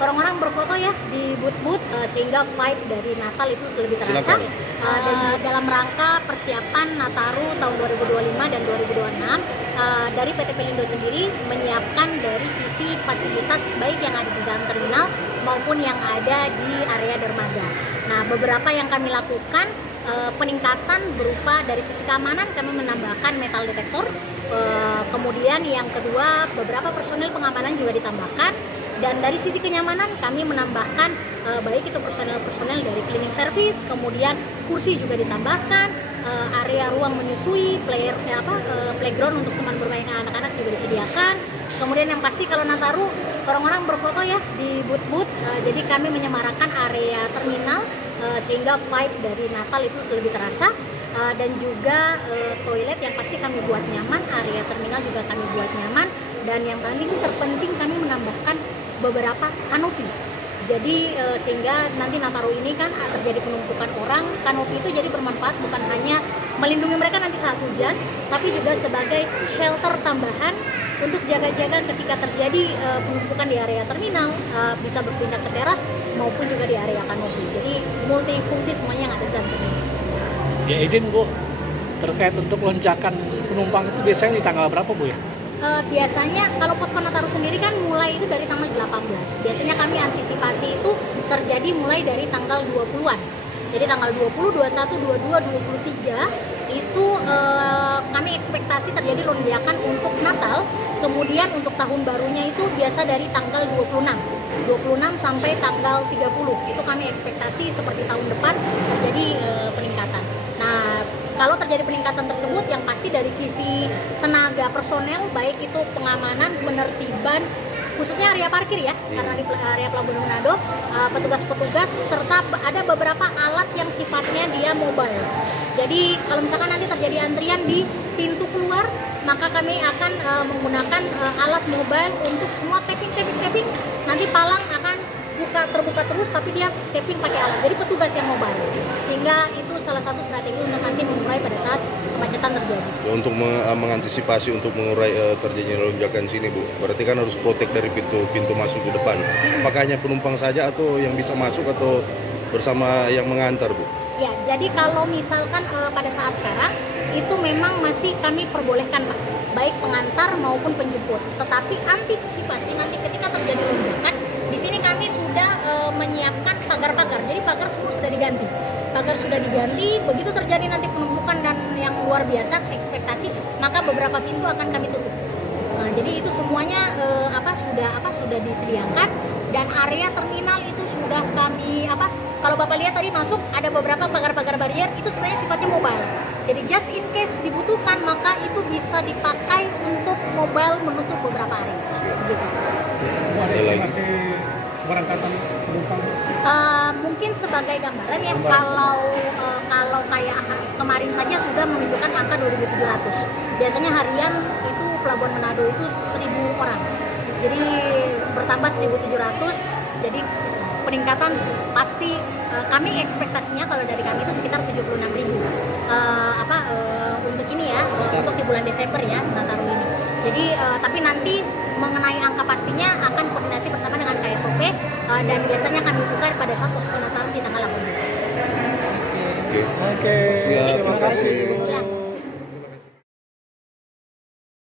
orang-orang berfoto ya di booth-booth sehingga vibe dari Natal itu lebih terasa. Dan dalam rangka persiapan Nataru tahun 2025 dan 2026 dari PT Pelindo sendiri menyiapkan dari sisi fasilitas baik yang ada di dalam terminal maupun yang ada di area dermaga. Nah, beberapa yang kami lakukan peningkatan berupa dari sisi keamanan kami menambahkan metal detektor, kemudian yang kedua beberapa personil pengamanan juga ditambahkan, dan dari sisi kenyamanan kami menambahkan baik itu personel dari cleaning service, kemudian kursi juga ditambahkan, area ruang menyusui, playground untuk teman bermain anak-anak juga disediakan. Kemudian yang pasti kalau Nataru orang-orang berfoto ya di booth-booth, jadi kami menyemarakkan area terminal sehingga vibe dari Natal itu lebih terasa, dan juga toilet yang pasti kami buat nyaman, area terminal juga kami buat nyaman, dan yang paling terpenting kami menambahkan beberapa kanopi. Jadi sehingga nanti Nataru ini kan terjadi penumpukan orang, kanopi itu jadi bermanfaat bukan hanya melindungi mereka nanti saat hujan, tapi juga sebagai shelter tambahan untuk jaga-jaga ketika terjadi penumpukan di area terminal, bisa berpindah ke teras maupun juga di area kanopi. Jadi multifungsi semuanya yang ada di dalam terminal. Ya izin Bu, terkait untuk lonjakan penumpang itu biasanya di tanggal berapa Bu ya? Biasanya kalau posko Nataru sendiri kan mulai itu dari tanggal 18. Biasanya kami antisipasi itu terjadi mulai dari tanggal 20-an. Jadi tanggal 20, 21, 22, 23 itu kami ekspektasi terjadi lonjakan untuk Natal. Kemudian untuk tahun barunya itu biasa dari tanggal 26 sampai tanggal 30. Itu kami ekspektasi seperti tahun depan terjadi peningkatan. Nah, kalau terjadi peningkatan tersebut yang pasti dari sisi tenaga personel, baik itu pengamanan, penertiban, khususnya area parkir ya, karena di area Pelabuhan Manado, petugas-petugas serta ada beberapa alat yang sifatnya dia mobile. Jadi kalau misalkan nanti terjadi antrian di pintu keluar, maka kami akan menggunakan alat mobile untuk semua tapping. Nanti palang akan terbuka terus, tapi dia tapping pakai alat. Jadi petugas yang mobile. Sehingga itu salah satu strategi untuk nanti mengurai pada saat kemacetan terjadi. Untuk mengantisipasi untuk mengurai terjadinya lonjakan sini Bu, berarti kan harus protek dari pintu masuk ke depan. Apakah hanya penumpang saja atau yang bisa masuk atau bersama yang mengantar Bu? Ya, jadi kalau misalkan pada saat sekarang itu memang masih kami perbolehkan Pak, baik pengantar maupun penjemput. Tetapi antisipasi nanti ketika terjadi lonjakan, di sini kami sudah menyiapkan pagar-pagar. Jadi pagar semua sudah diganti. Pagar sudah diganti, begitu terjadi nanti penumpukan dan yang luar biasa ekspektasi, maka beberapa pintu akan kami tutup. Nah, jadi itu semuanya sudah disediakan, dan area terminal itu sudah kami kalau Bapak lihat tadi masuk ada beberapa pagar-pagar barrier, itu sebenarnya sifatnya mobile. Jadi just in case dibutuhkan maka itu bisa dipakai untuk mobile menutup beberapa area. Gitu. Ada estimasi keberangkatan penumpang? Mungkin sebagai gambaran ya, kalau kayak kemarin saja sudah menunjukkan angka 2.700. Biasanya harian itu Pelabuhan Manado itu 1.000 orang. Jadi bertambah 1.700. Jadi peningkatan pasti kami ekspektasinya kalau dari kami itu sekitar 76.000 untuk ini ya, untuk di bulan Desember ya Nataru ini. Jadi tapi nanti mengenai angka pastinya akan koordinasi bersama dengan KSOP, dan biasanya kami buka pada saat posko Nataru di tanggal 18. Oke. Terima kasih. Ya.